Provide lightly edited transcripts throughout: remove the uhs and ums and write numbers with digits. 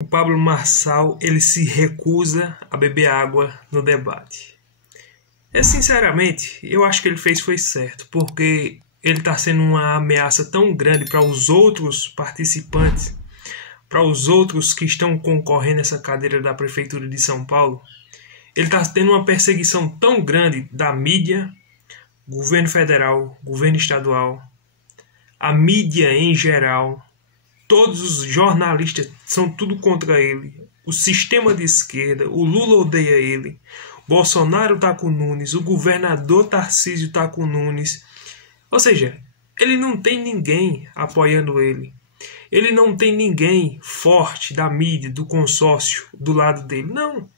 O Pablo Marçal, ele se recusa a beber água no debate. Sinceramente, eu acho que ele fez foi certo, porque ele está sendo uma ameaça tão grande para os outros participantes, para os outros que estão concorrendo a essa cadeira da Prefeitura de São Paulo. Ele está tendo uma perseguição tão grande da mídia, governo federal, governo estadual, a mídia em geral. Todos os jornalistas são tudo contra ele. O sistema de esquerda, o Lula odeia ele. Bolsonaro está com Nunes, o governador Tarcísio está com Nunes. Ou seja, ele não tem ninguém apoiando ele. Ele não tem ninguém forte da mídia, do consórcio, do lado dele. Não.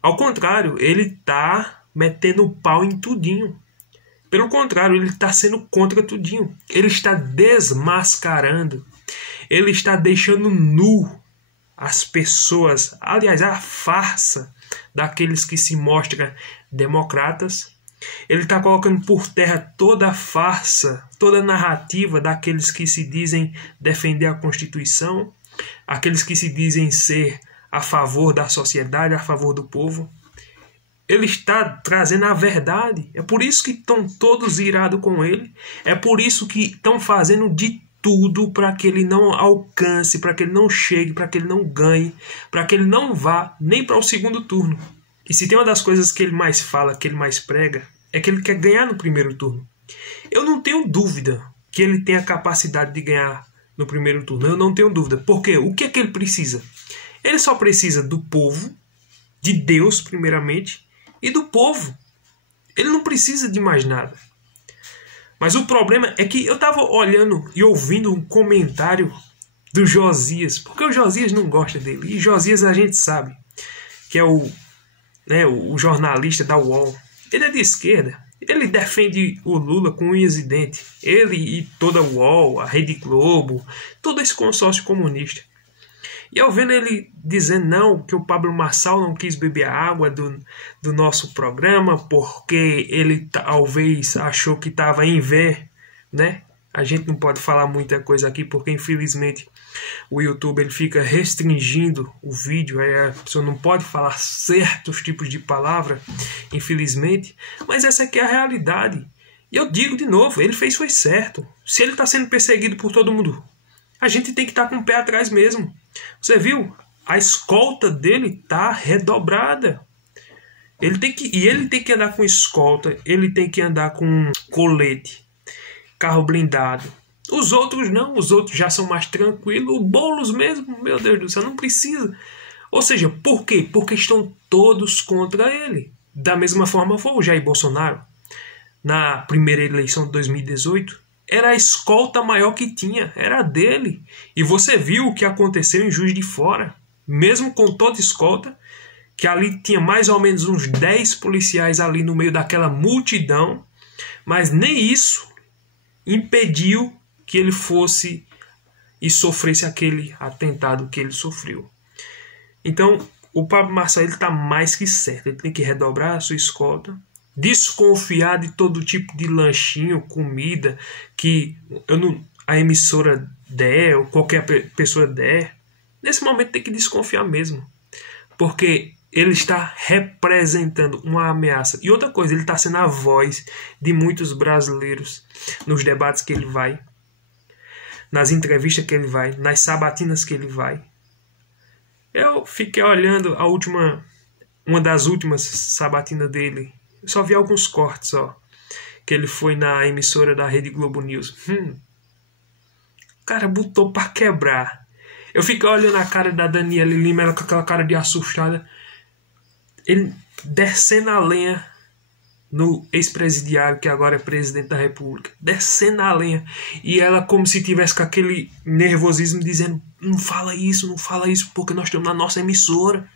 Ao contrário, ele está metendo o pau em tudinho. Pelo contrário, ele está sendo contra tudinho. Ele está desmascarando. Ele está deixando nu as pessoas, aliás, a farsa daqueles que se mostram democratas. Ele está colocando por terra toda a farsa, toda a narrativa daqueles que se dizem defender a Constituição, aqueles que se dizem ser a favor da sociedade, a favor do povo. Ele está trazendo a verdade. É por isso que estão todos irados com ele. É por isso que estão fazendo de tudo para que ele não alcance, para que ele não chegue, para que ele não ganhe, para que ele não vá nem para o segundo turno. E se tem uma das coisas que ele mais fala, que ele mais prega, é que ele quer ganhar no primeiro turno. Eu não tenho dúvida que ele tem a capacidade de ganhar no primeiro turno. Eu não tenho dúvida. Por quê? O que é que ele precisa? Ele só precisa do povo, de Deus primeiramente, e do povo. Ele não precisa de mais nada. Mas o problema é que eu estava olhando e ouvindo um comentário do Josias, porque o Josias não gosta dele. E Josias a gente sabe que é o jornalista da UOL. Ele é de esquerda. Ele defende o Lula com unhas e dentes. Ele e toda a UOL, a Rede Globo, todo esse consórcio comunista. E eu vendo ele dizendo não, que o Pablo Marçal não quis beber a água do nosso programa porque ele talvez achou que estava em ver, né? A gente não pode falar muita coisa aqui porque infelizmente o YouTube ele fica restringindo o vídeo, a pessoa não pode falar certos tipos de palavra, infelizmente, mas essa aqui é a realidade. E eu digo de novo, ele fez foi certo. Se ele está sendo perseguido por todo mundo, a gente tem que estar com o pé atrás mesmo. Você viu? A escolta dele está redobrada. Ele tem que andar com escolta, ele tem que andar com colete, carro blindado. Os outros não, os outros já são mais tranquilos. O Boulos mesmo, meu Deus do céu, não precisa. Ou seja, por quê? Porque estão todos contra ele. Da mesma forma foi o Jair Bolsonaro. Na primeira eleição de 2018, era a escolta maior que tinha, era a dele. E você viu o que aconteceu em Juiz de Fora. Mesmo com toda escolta, que ali tinha mais ou menos uns 10 policiais ali no meio daquela multidão, mas nem isso impediu que ele fosse e sofresse aquele atentado que ele sofreu. Então, o Pablo Marçal está mais que certo. Ele tem que redobrar a sua escolta, desconfiar de todo tipo de lanchinho, comida que a emissora der ou qualquer pessoa der. Nesse momento tem que desconfiar mesmo, porque ele está representando uma ameaça. E outra coisa, ele está sendo a voz de muitos brasileiros nos debates que ele vai, nas entrevistas que ele vai, nas sabatinas que ele vai. Eu fiquei olhando uma das últimas sabatinas dele. Eu só vi alguns cortes, que ele foi na emissora da Rede Globo News. O cara botou pra quebrar. Eu fiquei olhando a cara da Daniela Lima, ela com aquela cara de assustada. Ele descendo a lenha no ex-presidiário, que agora é presidente da República. Descendo a lenha. E ela como se tivesse com aquele nervosismo, dizendo, não fala isso, porque nós estamos na nossa emissora.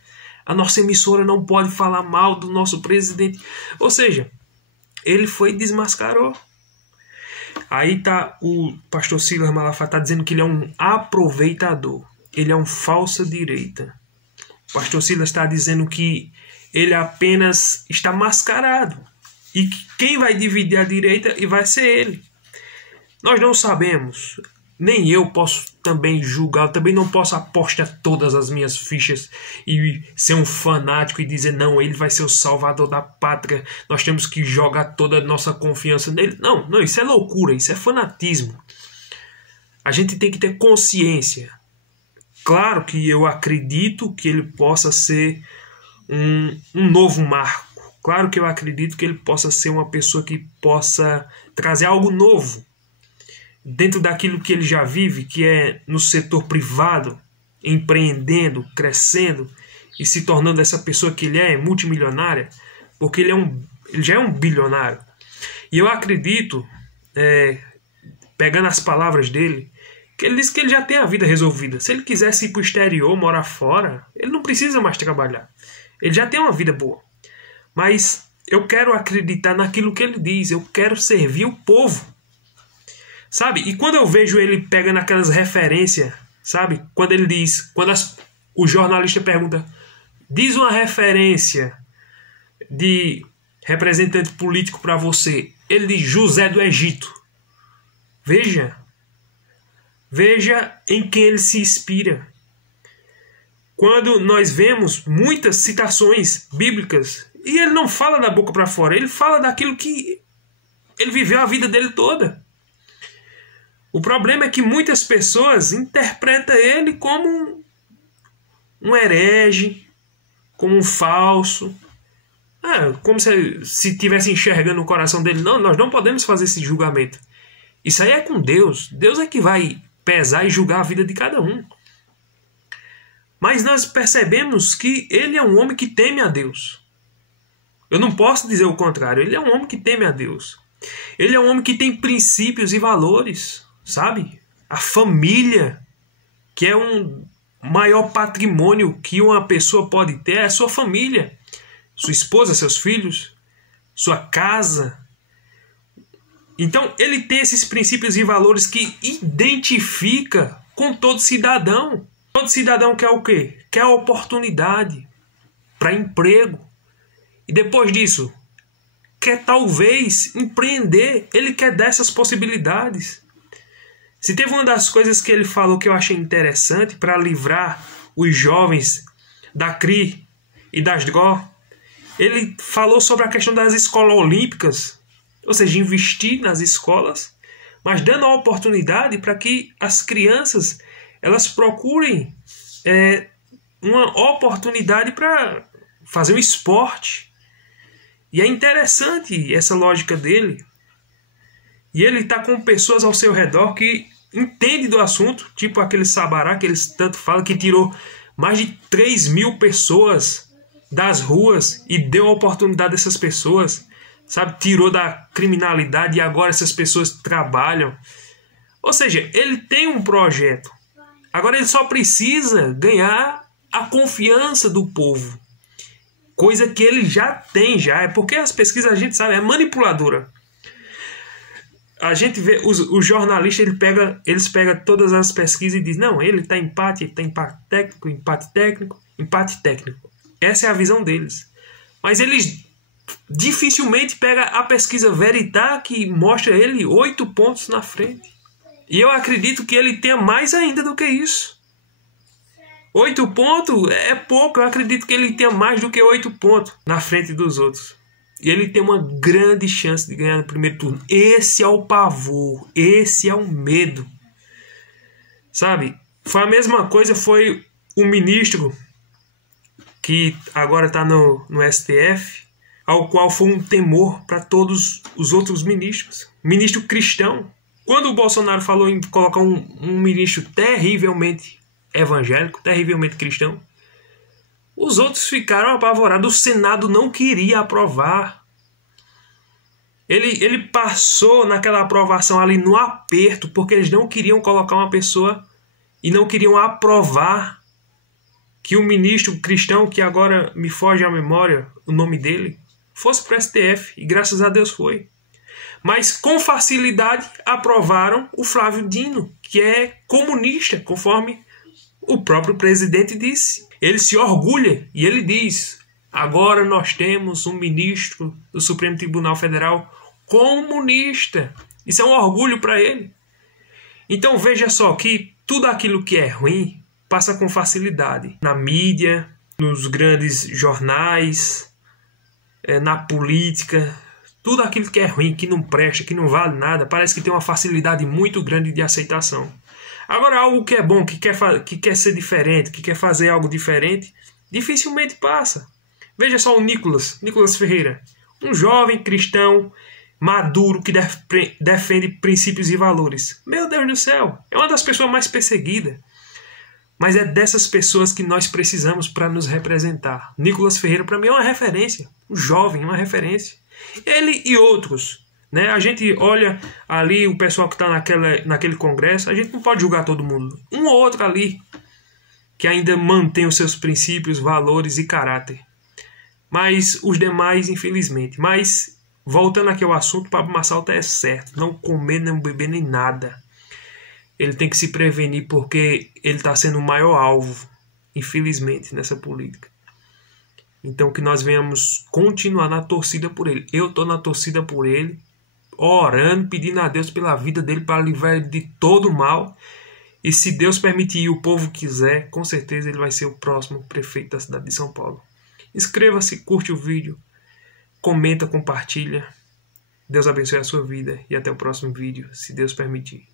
A nossa emissora não pode falar mal do nosso presidente. Ou seja, ele foi e desmascarou. Aí tá o pastor Silas Malafaia tá dizendo que ele é um aproveitador. Ele é um falsa direita. O pastor Silas está dizendo que ele apenas está mascarado. E que quem vai dividir a direita vai ser ele. Nós não sabemos. nem eu posso também julgar, eu também não posso apostar todas as minhas fichas e ser um fanático e dizer, não, ele vai ser o salvador da pátria, nós temos que jogar toda a nossa confiança nele. Não, não, isso é loucura, isso é fanatismo. A gente tem que ter consciência. Claro que eu acredito que ele possa ser um novo marco. Claro que eu acredito que ele possa ser uma pessoa que possa trazer algo novo dentro daquilo que ele já vive, que é no setor privado, empreendendo, crescendo e se tornando essa pessoa que ele é, multimilionária, porque ele já é um bilionário. E eu acredito, pegando as palavras dele, que ele disse que ele já tem a vida resolvida. Se ele quisesse ir para o exterior, morar fora, ele não precisa mais trabalhar. Ele já tem uma vida boa. Mas eu quero acreditar naquilo que ele diz. Eu quero servir o povo. Sabe? E quando eu vejo ele pegando aquelas referências, sabe? Quando ele diz, quando o jornalista pergunta, diz uma referência de representante político para você. Ele diz José do Egito. Veja em quem ele se inspira. Quando nós vemos muitas citações bíblicas, e ele não fala da boca para fora, ele fala daquilo que ele viveu a vida dele toda. O problema é que muitas pessoas interpretam ele como um herege, como um falso, como se estivesse enxergando o coração dele. Não, nós não podemos fazer esse julgamento. Isso aí é com Deus. Deus é que vai pesar e julgar a vida de cada um. Mas nós percebemos que ele é um homem que teme a Deus. Eu não posso dizer o contrário. Ele é um homem que teme a Deus. Ele é um homem que tem princípios e valores, sabe? A família, que é um maior patrimônio que uma pessoa pode ter, é a sua família. Sua esposa, seus filhos, sua casa. Então, ele tem esses princípios e valores que identifica com todo cidadão. Todo cidadão quer o quê? Quer a oportunidade para emprego. E depois disso, quer talvez empreender. Ele quer dessas possibilidades. Se teve uma das coisas que ele falou que eu achei interessante para livrar os jovens da CRI e das DRO, ele falou sobre a questão das escolas olímpicas. Ou seja, investir nas escolas, mas dando a oportunidade para que as crianças elas procurem uma oportunidade para fazer um esporte. E é interessante essa lógica dele. E ele está com pessoas ao seu redor que entendem do assunto, tipo aquele Sabará que eles tanto falam, que tirou mais de 3.000 pessoas das ruas e deu a oportunidade dessas pessoas. Sabe, tirou da criminalidade e agora essas pessoas trabalham. Ou seja, ele tem um projeto. Agora ele só precisa ganhar a confiança do povo. Coisa que ele já tem, já. É porque as pesquisas, a gente sabe, é manipuladora. A gente vê, os jornalistas, eles pegam todas as pesquisas e dizem, não, ele está empate, ele está empate técnico, empate técnico, empate técnico. Essa é a visão deles. Mas eles dificilmente pega a pesquisa Veritá que mostra ele 8 pontos na frente. E eu acredito que ele tenha mais ainda do que isso. 8 pontos é pouco. Eu acredito que ele tenha mais do que 8 pontos na frente dos outros. E ele tem uma grande chance de ganhar no primeiro turno. Esse é o pavor. Esse é o medo. Sabe? Foi a mesma coisa, foi o ministro que agora está no STF, ao qual foi um temor para todos os outros ministros. Ministro cristão. Quando o Bolsonaro falou em colocar um ministro terrivelmente evangélico, terrivelmente cristão, os outros ficaram apavorados. O Senado não queria aprovar. Ele passou naquela aprovação ali no aperto, porque eles não queriam colocar uma pessoa e não queriam aprovar que o ministro cristão, que agora me foge à memória o nome dele, fosse para o STF, e graças a Deus foi. Mas com facilidade aprovaram o Flávio Dino, que é comunista, conforme o próprio presidente disse. Ele se orgulha e ele diz, agora nós temos um ministro do Supremo Tribunal Federal comunista. Isso é um orgulho para ele. Então veja só que tudo aquilo que é ruim passa com facilidade. Na mídia, nos grandes jornais, na política, tudo aquilo que é ruim, que não presta, que não vale nada, parece que tem uma facilidade muito grande de aceitação. Agora, algo que é bom, que quer ser diferente, que quer fazer algo diferente, dificilmente passa. Veja só o Nicolas Ferreira, um jovem cristão maduro que defende princípios e valores. Meu Deus do céu, é uma das pessoas mais perseguidas. Mas é dessas pessoas que nós precisamos para nos representar. Nicolas Ferreira, para mim, é uma referência. Um jovem, uma referência. Ele e outros. Né? A gente olha ali o pessoal que está naquele congresso, a gente não pode julgar todo mundo. Um ou outro ali que ainda mantém os seus princípios, valores e caráter. Mas os demais, infelizmente. Mas, voltando aqui ao assunto, Pablo Marçal é certo. Não comer, nem beber, nem nada. Ele tem que se prevenir porque ele está sendo o maior alvo, infelizmente, nessa política. Então que nós venhamos continuar na torcida por ele. Eu estou na torcida por ele, orando, pedindo a Deus pela vida dele para livrar ele de todo o mal. E se Deus permitir e o povo quiser, com certeza ele vai ser o próximo prefeito da cidade de São Paulo. Inscreva-se, curte o vídeo, comenta, compartilha. Deus abençoe a sua vida e até o próximo vídeo, se Deus permitir.